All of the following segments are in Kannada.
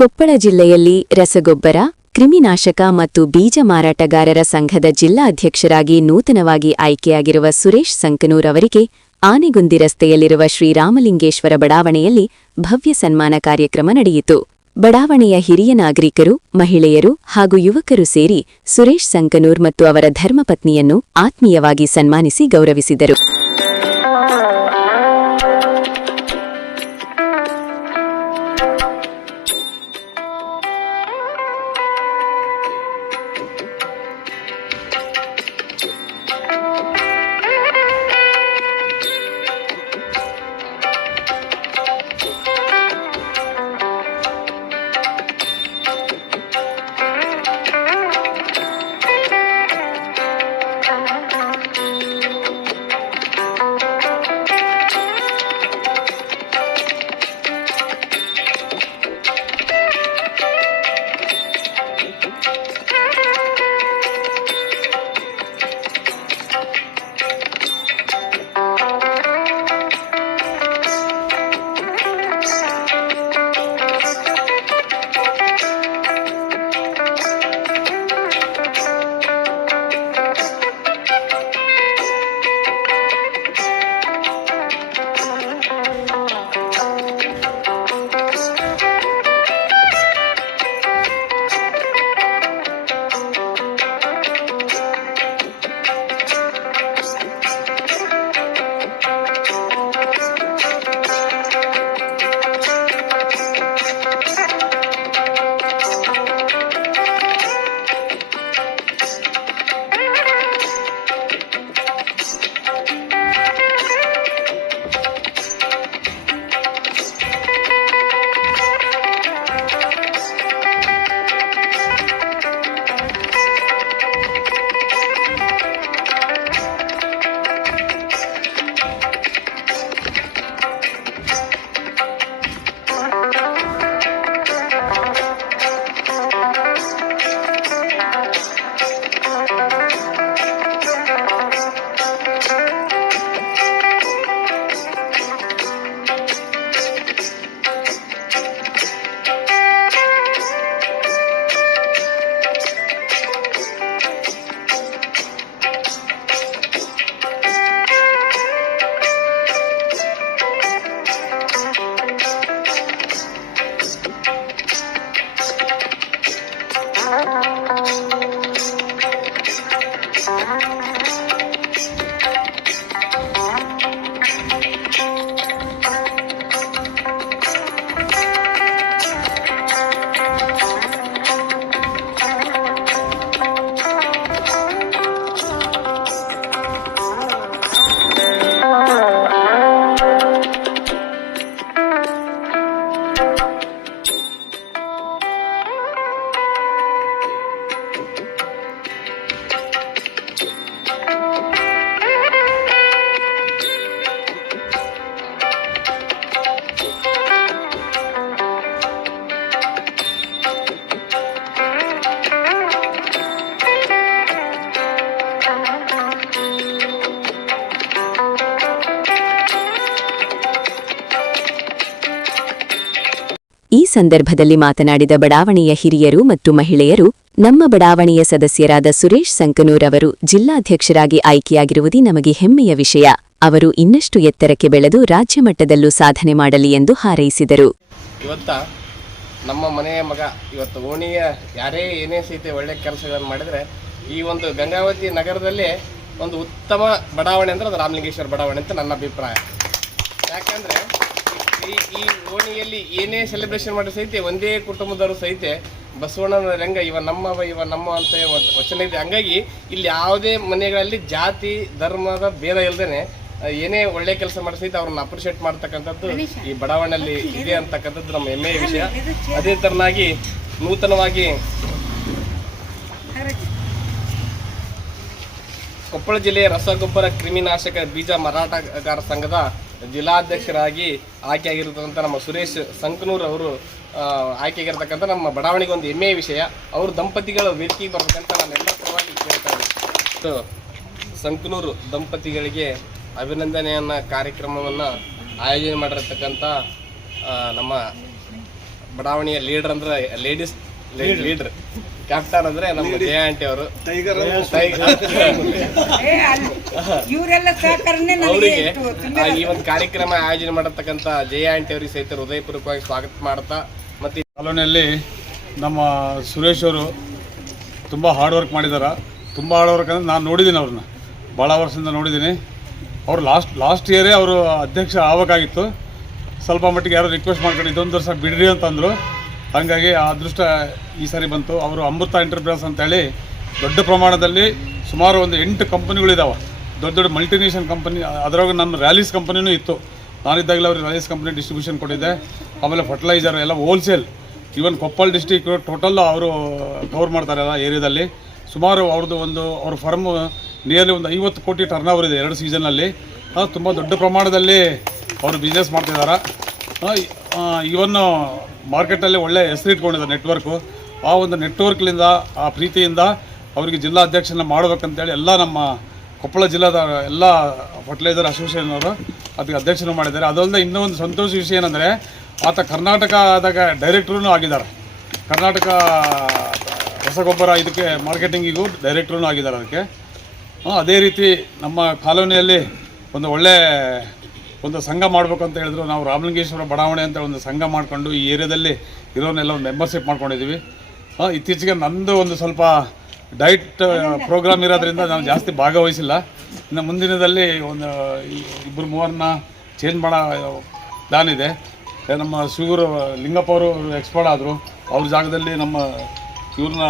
ಕೊಪ್ಪಳ ಜಿಲ್ಲೆಯಲ್ಲಿ ರಸಗೊಬ್ಬರ, ಕ್ರಿಮಿನಾಶಕ ಮತ್ತು ಬೀಜ ಮಾರಾಟಗಾರರ ಸಂಘದ ಜಿಲ್ಲಾ ಅಧ್ಯಕ್ಷರಾಗಿ ನೂತನವಾಗಿ ಆಯ್ಕೆಯಾಗಿರುವ ಸುರೇಶ್ ಸಂಕನೂರ್ ಅವರಿಗೆ ಆನೆಗುಂದಿ ರಸ್ತೆಯಲ್ಲಿರುವ ಶ್ರೀರಾಮಲಿಂಗೇಶ್ವರ ಬಡಾವಣೆಯಲ್ಲಿ ಭವ್ಯ ಸನ್ಮಾನ ಕಾರ್ಯಕ್ರಮ ನಡೆಯಿತು. ಬಡಾವಣೆಯ ಹಿರಿಯ ನಾಗರಿಕರು, ಮಹಿಳೆಯರು ಹಾಗೂ ಯುವಕರು ಸೇರಿ ಸುರೇಶ್ ಸಂಕನೂರ್ ಮತ್ತು ಅವರ ಧರ್ಮಪತ್ನಿಯನ್ನು ಆತ್ಮೀಯವಾಗಿ ಸನ್ಮಾನಿಸಿ ಗೌರವಿಸಿದರು. ಈ ಸಂದರ್ಭದಲ್ಲಿ ಮಾತನಾಡಿದ ಬಡಾವಣೆಯ ಹಿರಿಯರು ಮತ್ತು ಮಹಿಳೆಯರು, ನಮ್ಮ ಬಡಾವಣೆಯ ಸದಸ್ಯರಾದ ಸುರೇಶ್ ಸಂಕನೂರ್ ಅವರು ಜಿಲ್ಲಾಧ್ಯಕ್ಷರಾಗಿ ಆಯ್ಕೆಯಾಗಿರುವುದೇ ನಮಗೆ ಹೆಮ್ಮೆಯ ವಿಷಯ. ಅವರು ಇನ್ನಷ್ಟು ಎತ್ತರಕ್ಕೆ ಬೆಳೆದು ರಾಜ್ಯ ಮಟ್ಟದಲ್ಲೂ ಸಾಧನೆ ಮಾಡಲಿ ಎಂದು ಹಾರೈಸಿದರು. ಇವತ್ತ ನಮ್ಮ ಮನೆಯ ಮಗ ಇವತ್ತು ಓಣಿಯ ಯಾರೇ ಏನೇ ಸಹಿತ ಒಳ್ಳೆ ಕೆಲಸಗಳನ್ನು ಮಾಡಿದರೆ ಈ ಒಂದು ಗಂಗಾವತಿ ನಗರದಲ್ಲಿ ಒಂದು ಉತ್ತಮ ಬಡಾವಣೆ ಅಂದರೆ ಅದು ರಾಮಲಿಂಗೇಶ್ವರ ಬಡಾವಣೆ ಅಂತ ನನ್ನ ಅಭಿಪ್ರಾಯ. ಯಾಕಂದರೆ ಈ ಓಣಿಯಲ್ಲಿ ಏನೇ ಸೆಲೆಬ್ರೇಷನ್ ಮಾಡಿ ಸಹಿತ ಒಂದೇ ಕುಟುಂಬದವರು ಸಹಿತ ಬಸವಣ್ಣನ ರಂಗ ಇವ ನಮ್ಮ ಅಂತ ವಚನ ಇದೆ. ಹಂಗಾಗಿ ಇಲ್ಲಿ ಯಾವುದೇ ಮನೆಗಳಲ್ಲಿ ಜಾತಿ ಧರ್ಮದ ಭೇದ ಇಲ್ಲದೇ ಏನೇ ಒಳ್ಳೆ ಕೆಲಸ ಮಾಡಿ ಸಹಿತ ಅವ್ರನ್ನ ಅಪ್ರಿಷಿಯೇಟ್ ಮಾಡ್ತಕ್ಕಂಥದ್ದು ಈ ಬಡಾವಣೆಯಲ್ಲಿ ಇದೆ ಅಂತಕ್ಕಂಥದ್ದು ನಮ್ಮ ಹೆಮ್ಮೆಯ ವಿಷಯ. ಅದೇ ತರನಾಗಿ ನೂತನವಾಗಿ ಕೊಪ್ಪಳ ಜಿಲ್ಲೆಯ ರಸಗೊಬ್ಬರ, ಕ್ರಿಮಿನಾಶಕ, ಬೀಜ ಮಾರಾಟಗಾರ ಸಂಘದ ಜಿಲ್ಲಾಧ್ಯಕ್ಷರಾಗಿ ಆಯ್ಕೆಯಾಗಿರ್ತಕ್ಕಂಥ ನಮ್ಮ ಸುರೇಶ್ ಸಂಕನೂರ್ ಅವರು ಆಯ್ಕೆಯಾಗಿರ್ತಕ್ಕಂಥ ನಮ್ಮ ಬಡಾವಣೆಗೆ ಒಂದು ಹೆಮ್ಮೆಯ ವಿಷಯ. ಅವರು ದಂಪತಿಗಳು ವೇದಿಕೆಗೆ ಬರಬೇಕಂತ ನಾನೆಲ್ಲ ಪರವಾಗಿ ಕೇಳ್ತಾ ಇದ್ದೀನಿ. ಸಂಕನೂರು ದಂಪತಿಗಳಿಗೆ ಅಭಿನಂದನೆಯನ್ನ ಕಾರ್ಯಕ್ರಮವನ್ನು ಆಯೋಜನೆ ಮಾಡಿರತಕ್ಕಂಥ ನಮ್ಮ ಬಡಾವಣೆಯ ಲೀಡರ್ ಅಂದ್ರೆ ಲೇಡೀಸ್ ಲೀಡರ್, ಕ್ಯಾಪ್ಟನ್ ಅಂದ್ರೆ ನಮ್ಮ ಜಯ ಆಂಟಿ ಅವರು. ಅವರಿಗೆ ಈ ಒಂದು ಕಾರ್ಯಕ್ರಮ ಆಯೋಜನೆ ಮಾಡತಕ್ಕಂಥ ಜಯ ಆಂಟಿ ಅವರಿಗೆ ಸಹಿತ ಹೃದಯಪೂರ್ವಕವಾಗಿ ಸ್ವಾಗತ ಮಾಡ್ತಾ, ಮತ್ತೆ ಕಾಲೋನಿಯಲ್ಲಿ ನಮ್ಮ ಸುರೇಶ್ ಅವರು ತುಂಬ ಹಾರ್ಡ್ ವರ್ಕ್ ಮಾಡಿದ್ದಾರೆ. ತುಂಬ ಹಾರ್ಡ್ ವರ್ಕ್ ಅಂದರೆ ನಾನು ನೋಡಿದ್ದೀನಿ ಅವ್ರನ್ನ, ಭಾಳ ವರ್ಷದಿಂದ ನೋಡಿದ್ದೀನಿ. ಅವರು ಲಾಸ್ಟ್ ಇಯರೇ ಅವರು ಅಧ್ಯಕ್ಷ ಆಗಬೇಕಾಗಿತ್ತು. ಸ್ವಲ್ಪ ಮಟ್ಟಿಗೆ ಯಾರೋ ರಿಕ್ವೆಸ್ಟ್ ಮಾಡ್ಕೊಂಡು ಇದೊಂದು ವರ್ಷ ಬಿಡ್ರಿ ಅಂತಂದರು. ಹಾಗಾಗಿ ಆ ಅದೃಷ್ಟ ಈ ಸಾರಿ ಬಂತು. ಅವರು ಅಮೃತ ಎಂಟರ್ಪ್ರೈಸ್ ಅಂತೇಳಿ ದೊಡ್ಡ ಪ್ರಮಾಣದಲ್ಲಿ ಸುಮಾರು ಒಂದು 8 ಕಂಪನಿಗಳಿದ್ದಾವೆ, ದೊಡ್ಡ ದೊಡ್ಡ ಮಲ್ಟಿನೇಷನಲ್ ಕಂಪನಿ. ಅದರೊಳಗೆ ನಮ್ಮ ರ್ಯಾಲೀಸ್ ಕಂಪನಿನೂ ಇತ್ತು. ನಾನಿದ್ದಾಗಲೇ ಅವ್ರಿಗೆ ರ್ಯಾಲೀಸ್ ಕಂಪನಿ ಡಿಸ್ಟ್ರಿಬ್ಯೂಷನ್ ಕೊಟ್ಟಿದ್ದೆ. ಆಮೇಲೆ ಫರ್ಟಿಲೈಸರ್ ಎಲ್ಲ wholesale, even Koppal district total ಅವರು ಕವರ್ ಮಾಡ್ತಾರೆ ಎಲ್ಲ ಏರಿಯಾದಲ್ಲಿ. ಸುಮಾರು ಅವ್ರ ಫರ್ಮ್ ನಿಯರ್ಲಿ ಒಂದು 50 ಕೋಟಿ ಟರ್ನ್ ಓವರ್ ಇದೆ 2 ಸೀಸನ್ನಲ್ಲಿ. ತುಂಬ ದೊಡ್ಡ ಪ್ರಮಾಣದಲ್ಲಿ ಅವರು ಬಿಸ್ನೆಸ್ ಮಾಡ್ತಿದ್ದಾರೆ. ಇವನ್ನು ಮಾರ್ಕೆಟಲ್ಲಿ ಒಳ್ಳೆ ಹೆಸರು ಇಟ್ಕೊಂಡಿದ್ದಾರೆ ನೆಟ್ವರ್ಕು. ಆ ಒಂದು ನೆಟ್ವರ್ಕ್ಲಿಂದ, ಆ ಪ್ರೀತಿಯಿಂದ ಅವರಿಗೆ ಜಿಲ್ಲಾ ಅಧ್ಯಕ್ಷನ ಮಾಡಬೇಕಂತೇಳಿ ಎಲ್ಲ ನಮ್ಮ ಕೊಪ್ಪಳ ಜಿಲ್ಲಾದ ಎಲ್ಲ ಫರ್ಟಿಲೈಸರ್ ಅಸೋಸಿಯೇಷನ್ ಅವರು ಅದಕ್ಕೆ ಅಧ್ಯಕ್ಷನೂ ಮಾಡಿದ್ದಾರೆ. ಅದಲ್ಲದೆ ಇನ್ನೂ ಒಂದು ಸಂತೋಷ ವಿಷಯ ಏನಂದರೆ ಆತ ಕರ್ನಾಟಕದಾಗ ಡೈರೆಕ್ಟ್ರೂ ಆಗಿದ್ದಾರೆ. ಕರ್ನಾಟಕ ರಸಗೊಬ್ಬರ ಇದಕ್ಕೆ ಮಾರ್ಕೆಟಿಂಗಿಗೂ ಡೈರೆಕ್ಟ್ರೂ ಆಗಿದ್ದಾರೆ ಅದಕ್ಕೆ. ಅದೇ ರೀತಿ ನಮ್ಮ ಕಾಲೋನಿಯಲ್ಲಿ ಒಂದು ಒಳ್ಳೆ ಒಂದು ಸಂಘ ಮಾಡಬೇಕು ಅಂತ ಹೇಳಿದ್ರು. ನಾವು ರಾಮಲಿಂಗೇಶ್ವರ ಬಡಾವಣೆ ಅಂತ ಒಂದು ಸಂಘ ಮಾಡಿಕೊಂಡು ಈ ಏರಿಯಾದಲ್ಲಿ ಇರೋನೆಲ್ಲ ಒಂದು ಮೆಂಬರ್ಶಿಪ್ ಮಾಡ್ಕೊಂಡಿದ್ದೀವಿ. ಇತ್ತೀಚೆಗೆ ನಂದು ಒಂದು ಸ್ವಲ್ಪ ಡೈಟ್ ಪ್ರೋಗ್ರಾಮ್ ಇರೋದ್ರಿಂದ ನಾನು ಜಾಸ್ತಿ ಭಾಗವಹಿಸಿಲ್ಲ. ಇನ್ನು ಮುಂದಿನದಲ್ಲಿ ಒಂದು 2-3 ಚೇಂಜ್ ಮಾಡೋ ಪ್ಲ್ಯಾನ್ ಇದೆ. ನಮ್ಮ ಶಿವರು ಲಿಂಗಪ್ಪ ಅವರು ಎಕ್ಸ್ಪರ್ಟ್ ಆದರು, ಅವ್ರ ಜಾಗದಲ್ಲಿ ನಮ್ಮ ಇವ್ರನ್ನ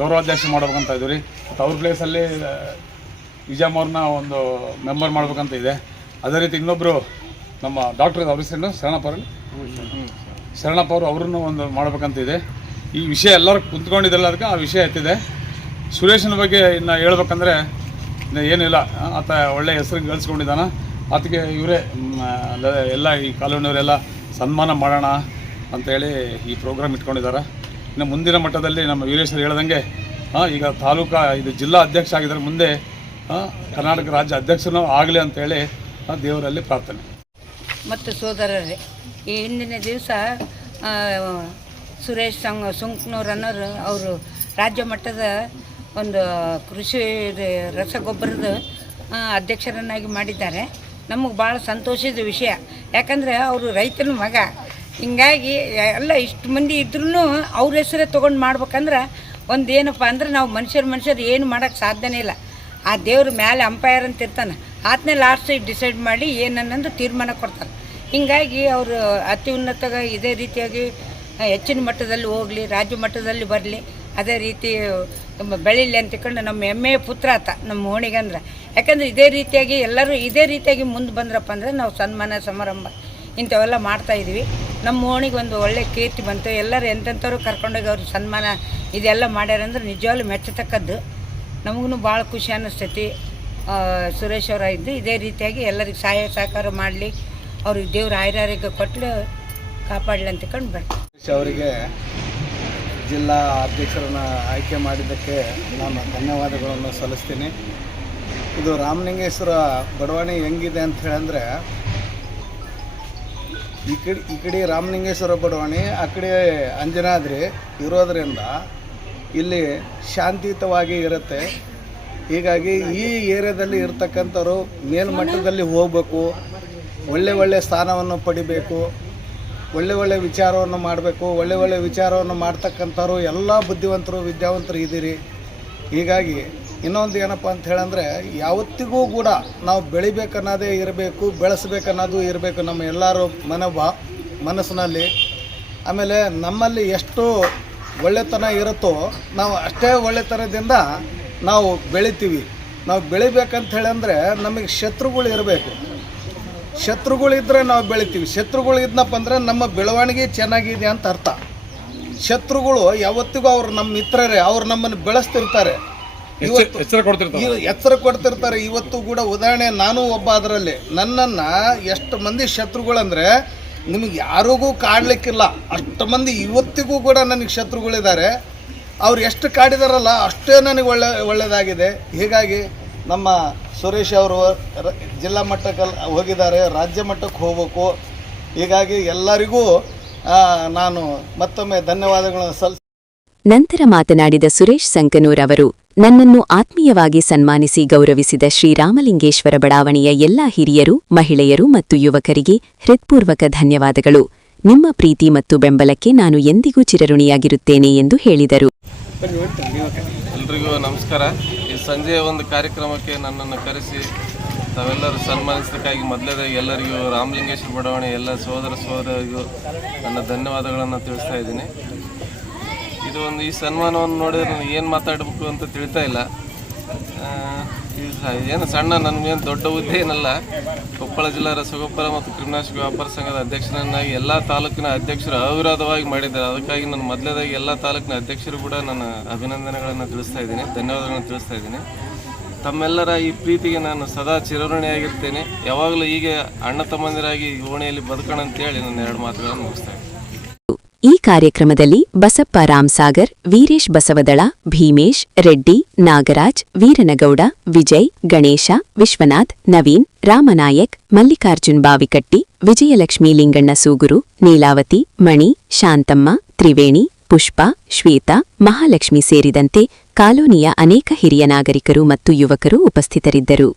ಗೌರವಾಧ್ಯಕ್ಷ ಮಾಡ್ಬೇಕಂತ ಇದ್ದೀವಿ ರೀ. ಮತ್ತು ಅವ್ರ ಪ್ಲೇಸಲ್ಲಿ ವಿಜಯಮ್ ಅವ್ರನ್ನ ಒಂದು ಮೆಂಬರ್ ಮಾಡ್ಬೇಕಂತ ಇದೆ. ಅದೇ ರೀತಿ ಇನ್ನೊಬ್ಬರು ನಮ್ಮ ಡಾಕ್ಟ್ರ್ ಅವ್ರ ಹೆಸರು ಶರಣಪ್ಪ ಅವರು, ಅವ್ರನ್ನೂ ಒಂದು ಮಾಡ್ಬೇಕಂತ ಇದೆ. ಈ ವಿಷಯ ಎಲ್ಲರೂ ಕುಂತ್ಕೊಂಡಿದ್ದಲ್ಲ, ಅದಕ್ಕೆ ಆ ವಿಷಯ ಎತ್ತಿದೆ. ಸುರೇಶನ ಬಗ್ಗೆ ಇನ್ನು ಹೇಳ್ಬೇಕಂದ್ರೆ ಇನ್ನು ಏನಿಲ್ಲ, ಆತ ಒಳ್ಳೆಯ ಹೆಸರು ಗಳಿಸ್ಕೊಂಡಿದ್ದಾನೆ. ಆತಗೆ ಇವರೇ ಎಲ್ಲ ಈ ಕಾಲೋನಿಯವರೆಲ್ಲ ಸನ್ಮಾನ ಮಾಡೋಣ ಅಂತೇಳಿ ಈ ಪ್ರೋಗ್ರಾಮ್ ಇಟ್ಕೊಂಡಿದ್ದಾರೆ. ಇನ್ನು ಮುಂದಿನ ಮಟ್ಟದಲ್ಲಿ ನಮ್ಮ ವೀರೇಶ್ವರ್ ಹೇಳ್ದಂಗೆ ಈಗ ತಾಲೂಕಾ ಇದು ಜಿಲ್ಲಾ ಅಧ್ಯಕ್ಷ ಆಗಿದ್ದಾರೆ, ಮುಂದೆ ಕರ್ನಾಟಕ ರಾಜ್ಯ ಅಧ್ಯಕ್ಷನೂ ಆಗಲಿ ಅಂತೇಳಿ ದೇವರಲ್ಲಿ ಪ್ರಾರ್ಥನೆ. ಮತ್ತು ಸೋದರರೇ, ಈ ಹಿಂದಿನ ದಿವಸ ಸುರೇಶ್ ಸುಂಕ್ನೂರ್ ಅನ್ನೋರು ಅವರು ರಾಜ್ಯ ಮಟ್ಟದ ಒಂದು ಕೃಷಿ ರಸಗೊಬ್ಬರದ ಅಧ್ಯಕ್ಷರನ್ನಾಗಿ ಮಾಡಿದ್ದಾರೆ. ನಮಗೆ ಭಾಳ ಸಂತೋಷದ ವಿಷಯ. ಯಾಕಂದರೆ ಅವರು ರೈತನ ಮಗ. ಹಿಂಗಾಗಿ ಎಲ್ಲ ಇಷ್ಟು ಮಂದಿ ಇದ್ರೂ ಅವ್ರ ಹೆಸರೇ ತೊಗೊಂಡು ಮಾಡ್ಬೇಕಂದ್ರೆ ಒಂದು ಏನಪ್ಪ ಅಂದ್ರೆ ನಾವು ಮನುಷ್ಯರು ಏನು ಮಾಡೋಕ್ಕೆ ಸಾಧ್ಯನೇ ಇಲ್ಲ. ಆ ದೇವ್ರ ಮೇಲೆ ಅಂಪೈರ್ ಅಂತ ಇರ್ತಾನೆ, ಆತನೇ ಲಾಸ್ಟ್ ಡಿಸೈಡ್ ಮಾಡಿ ಏನನ್ನಂದು ತೀರ್ಮಾನ ಕೊಡ್ತಾರೆ. ಹೀಗಾಗಿ ಅವರು ಅತಿ ಉನ್ನತ ಇದೇ ರೀತಿಯಾಗಿ ಹೆಚ್ಚಿನ ಮಟ್ಟದಲ್ಲಿ ಹೋಗಲಿ, ರಾಜ್ಯ ಮಟ್ಟದಲ್ಲಿ ಬರಲಿ, ಅದೇ ರೀತಿ ಬೆಳೀಲಿ ಅಂತ ತಿಳ್ಕೊಂಡು ನಮ್ಮ ಹೆಮ್ಮೆಯ ಪುತ್ರ ಆತ ನಮ್ಮ ಓಣಿಗಂದ್ರೆ. ಯಾಕಂದರೆ ಇದೇ ರೀತಿಯಾಗಿ ಎಲ್ಲರೂ ಇದೇ ರೀತಿಯಾಗಿ ಮುಂದೆ ಬಂದ್ರಪ್ಪ ಅಂದರೆ ನಾವು ಸನ್ಮಾನ ಸಮಾರಂಭ ಇಂಥವೆಲ್ಲ ಮಾಡ್ತಾಯಿದ್ವಿ. ನಮ್ಮ ಓಣಿಗೆ ಒಂದು ಒಳ್ಳೆ ಕೀರ್ತಿ ಬಂತು. ಎಲ್ಲರೂ ಎಂತೆಂಥವ್ರು ಕರ್ಕೊಂಡೋಗಿ ಅವ್ರಿಗೆ ಸನ್ಮಾನ ಇದೆಲ್ಲ ಮಾಡ್ಯಾರಂದ್ರೆ ನಿಜವಾಗ್ಲೂ ಮೆಚ್ಚತಕ್ಕದ್ದು. ನಮಗೂ ಭಾಳ ಖುಷಿ ಅನ್ನಿಸ್ತೈತಿ. ಸುರೇಶ್ ಅವರ ಇದ್ದು ಇದೇ ರೀತಿಯಾಗಿ ಎಲ್ಲರಿಗೆ ಸಹಾಯ ಸಹಕಾರ ಮಾಡಲಿ, ಅವ್ರಿಗೆ ದೇವ್ರ ಆಯುರಾರೋಗ್ಯ ಕೊಟ್ಟು ಕಾಪಾಡಲಿ ಅಂತ ತಿಳ್ಕೊಂಡು ಬರ್ತೀವಿ. ಅವರಿಗೆ ಜಿಲ್ಲಾ ಅಧ್ಯಕ್ಷರನ್ನು ಆಯ್ಕೆ ಮಾಡಿದ್ದಕ್ಕೆ ನಾನು ಧನ್ಯವಾದಗಳನ್ನು ಸಲ್ಲಿಸ್ತೀನಿ. ಇದು ರಾಮಲಿಂಗೇಶ್ವರ ಬಡಾವಣೆ ಹೆಂಗಿದೆ ಅಂತ ಹೇಳಂದರೆ, ಈ ಕಡೆ ರಾಮಲಿಂಗೇಶ್ವರ ಬಡಾವಣೆ, ಆ ಕಡೆ ಅಂಜನಾದ್ರಿ ಇರೋದರಿಂದ ಇಲ್ಲಿ ಶಾಂತಿಯುತವಾಗಿ ಇರುತ್ತೆ. ಹೀಗಾಗಿ ಈ ಏರಿಯಾದಲ್ಲಿ ಇರ್ತಕ್ಕಂಥವ್ರು ಮೇಲ್ಮಟ್ಟದಲ್ಲಿ ಹೋಗಬೇಕು, ಒಳ್ಳೆ ಸ್ಥಾನವನ್ನು ಪಡಿಬೇಕು, ಒಳ್ಳೆ ವಿಚಾರವನ್ನು ಮಾಡಬೇಕು. ಒಳ್ಳೆ ವಿಚಾರವನ್ನು ಮಾಡ್ತಕ್ಕಂಥವ್ರು ಎಲ್ಲ ಬುದ್ಧಿವಂತರು ವಿದ್ಯಾವಂತರು ಇದ್ದೀರಿ. ಹೀಗಾಗಿ ಇನ್ನೊಂದು ಏನಪ್ಪ ಅಂತ ಹೇಳಂದರೆ, ಯಾವತ್ತಿಗೂ ಕೂಡ ನಾವು ಬೆಳಿಬೇಕನ್ನೋದೇ ಇರಬೇಕು, ಬೆಳೆಸ್ಬೇಕನ್ನೋದು ಇರಬೇಕು ನಮ್ಮ ಎಲ್ಲರೂ ಮನಸ್ಸಿನಲ್ಲಿ. ಆಮೇಲೆ ನಮ್ಮಲ್ಲಿ ಎಷ್ಟು ಒಳ್ಳೆತನ ಇರುತ್ತೋ ನಾವು ಅಷ್ಟೇ ಒಳ್ಳೆತನದಿಂದ ನಾವು ಬೆಳಿತೀವಿ. ನಾವು ಬೆಳಿಬೇಕಂತ ಹೇಳಂದರೆ ನಮಗೆ ಶತ್ರುಗಳು ಇರಬೇಕು. ಶತ್ರುಗಳಿದ್ದರೆ ನಾವು ಬೆಳಿತೀವಿ. ಶತ್ರುಗಳು ಇದ್ನಪ್ಪ ಅಂದರೆ ನಮ್ಮ ಬೆಳವಣಿಗೆ ಚೆನ್ನಾಗಿದೆ ಅಂತ ಅರ್ಥ. ಶತ್ರುಗಳು ಯಾವತ್ತಿಗೂ ಅವ್ರು ನಮ್ಮ ಮಿತ್ರರೇ, ಅವ್ರು ನಮ್ಮನ್ನು ಬೆಳೆಸ್ತಿರ್ತಾರೆ, ಎಚ್ಚರ ಕೊಡ್ತಿರ್ತಾರೆ. ಇವತ್ತು ಕೂಡ ಉದಾಹರಣೆ ನಾನು ಒಬ್ಬ. ಅದರಲ್ಲಿ ನನ್ನನ್ನು ಎಷ್ಟು ಮಂದಿ ಶತ್ರುಗಳಂದರೆ ನಿಮಗೆ ಯಾರಿಗೂ ಕಾಡಲಿಕ್ಕಿಲ್ಲ, ಅಷ್ಟು ಮಂದಿ ಇವತ್ತಿಗೂ ಕೂಡ ನನಗೆ ಶತ್ರುಗಳಿದ್ದಾರೆ. ಅವ್ರು ಎಷ್ಟು ಕಾಡಿದಾರಲ್ಲ ಅಷ್ಟೇ ನನಗೆ ಒಳ್ಳೆಯದಾಗಿದೆ. ಹೀಗಾಗಿ ನಮ್ಮ ಸುರೇಶ್ ಅವರು ಜಿಲ್ಲಾ ಮಟ್ಟಕ್ಕೆ ಹೋಗಿದ್ದಾರೆ, ರಾಜ್ಯ ಮಟ್ಟಕ್ಕೆ ಹೋಗಬೇಕು. ಹೀಗಾಗಿ ಎಲ್ಲರಿಗೂ ನಾನು ಮತ್ತೊಮ್ಮೆ ಧನ್ಯವಾದಗಳನ್ನು ನಂತರ ಮಾತನಾಡಿದ ಸುರೇಶ್ ಸಂಕನೂರ್ ಅವರು, ನನ್ನನ್ನು ಆತ್ಮೀಯವಾಗಿ ಸನ್ಮಾನಿಸಿ ಗೌರವಿಸಿದ ಶ್ರೀರಾಮಲಿಂಗೇಶ್ವರ ಬಡಾವಣೆಯ ಎಲ್ಲಾ ಹಿರಿಯರು, ಮಹಿಳೆಯರು ಮತ್ತು ಯುವಕರಿಗೆ ಹೃತ್ಪೂರ್ವಕ ಧನ್ಯವಾದಗಳು. ನಿಮ್ಮ ಪ್ರೀತಿ ಮತ್ತು ಬೆಂಬಲಕ್ಕೆ ನಾನು ಎಂದಿಗೂ ಚಿರಋಣಿಯಾಗಿರುತ್ತೇನೆ ಎಂದು ಹೇಳಿದರು. ಎಲ್ರಿಗೂ ನಮಸ್ಕಾರ. ಈ ಸಂಜೆಯ ಒಂದು ಕಾರ್ಯಕ್ರಮಕ್ಕೆ ನನ್ನನ್ನು ಕರೆಸಿ ತಾವೆಲ್ಲರೂ ಸನ್ಮಾನಿಸೋದಕ್ಕಾಗಿ ಮೊದಲೇದಾಗಿ ಎಲ್ಲರಿಗೂ ರಾಮಲಿಂಗೇಶ್ವರ ಬಡಾವಣೆ ಎಲ್ಲ ಸಹೋದರಿಗೂ ನನ್ನ ಧನ್ಯವಾದಗಳನ್ನು ತಿಳಿಸ್ತಾ ಇದ್ದೀನಿ. ಇದು ಒಂದು ಈ ಸನ್ಮಾನವನ್ನು ನೋಡಿದ್ರೆ ನನಗೆ ಏನು ಮಾತಾಡಬೇಕು ಅಂತ ತಿಳಿತಾ ಇಲ್ಲ. ಏನು ಸಣ್ಣ ನನಗೇನು ದೊಡ್ಡ ಹುದ್ದೆ ಏನಲ್ಲ. ಕೊಪ್ಪಳ ಜಿಲ್ಲಾ ರಸಗೊಬ್ಬರ ಮತ್ತು ಕ್ರಿಮಿನಾಶಕ ವ್ಯಾಪಾರ ಸಂಘದ ಅಧ್ಯಕ್ಷರನ್ನಾಗಿ ಎಲ್ಲ ತಾಲೂಕಿನ ಅಧ್ಯಕ್ಷರು ಅವಿರೋಧವಾಗಿ ಮಾಡಿದ್ದಾರೆ. ಅದಕ್ಕಾಗಿ ನಾನು ಮೊದಲೇದಾಗಿ ಎಲ್ಲ ತಾಲೂಕಿನ ಅಧ್ಯಕ್ಷರು ಕೂಡ ನನ್ನ ಅಭಿನಂದನೆಗಳನ್ನು ತಿಳಿಸ್ತಾ ಇದ್ದೀನಿ, ಧನ್ಯವಾದಗಳನ್ನು ತಿಳಿಸ್ತಾ ಇದ್ದೀನಿ. ತಮ್ಮೆಲ್ಲರ ಈ ಪ್ರೀತಿಗೆ ನಾನು ಸದಾ ಚಿರಋಣಿಯಾಗಿರ್ತೇನೆ. ಯಾವಾಗಲೂ ಹೀಗೆ ಅಣ್ಣ ತಮ್ಮಂದಿರಾಗಿ ಓಣಿಯಲ್ಲಿ ಬದುಕೋಣ ಅಂತೇಳಿ ನನ್ನ 2 ಮಾತುಗಳನ್ನು ಮುಗಿಸ್ತಾ ಇದ್ದೀನಿ. ಈ ಕಾರ್ಯಕ್ರಮದಲ್ಲಿ ಬಸಪ್ಪ ರಾಮಸಾಗರ್, ವೀರೇಶ್ ಬಸವದಳ, ಭೀಮೇಶ್, ರೆಡ್ಡಿ, ನಾಗರಾಜ್, ವೀರನಗೌಡ, ವಿಜಯ್, ಗಣೇಶ, ವಿಶ್ವನಾಥ್, ನವೀನ್, ರಾಮನಾಯಕ್, ಮಲ್ಲಿಕಾರ್ಜುನ್ ಬಾವಿಕಟ್ಟಿ, ವಿಜಯಲಕ್ಷ್ಮೀ ಲಿಂಗಣ್ಣ ಸೂಗುರು, ನೀಲಾವತಿ, ಮಣಿ, ಶಾಂತಮ್ಮ, ತ್ರಿವೇಣಿ, ಪುಷ್ಪ, ಶ್ವೇತಾ, ಮಹಾಲಕ್ಷ್ಮಿ ಸೇರಿದಂತೆ ಕಾಲೋನಿಯ ಅನೇಕ ಹಿರಿಯ ನಾಗರಿಕರು ಮತ್ತು ಯುವಕರು ಉಪಸ್ಥಿತರಿದ್ದರು.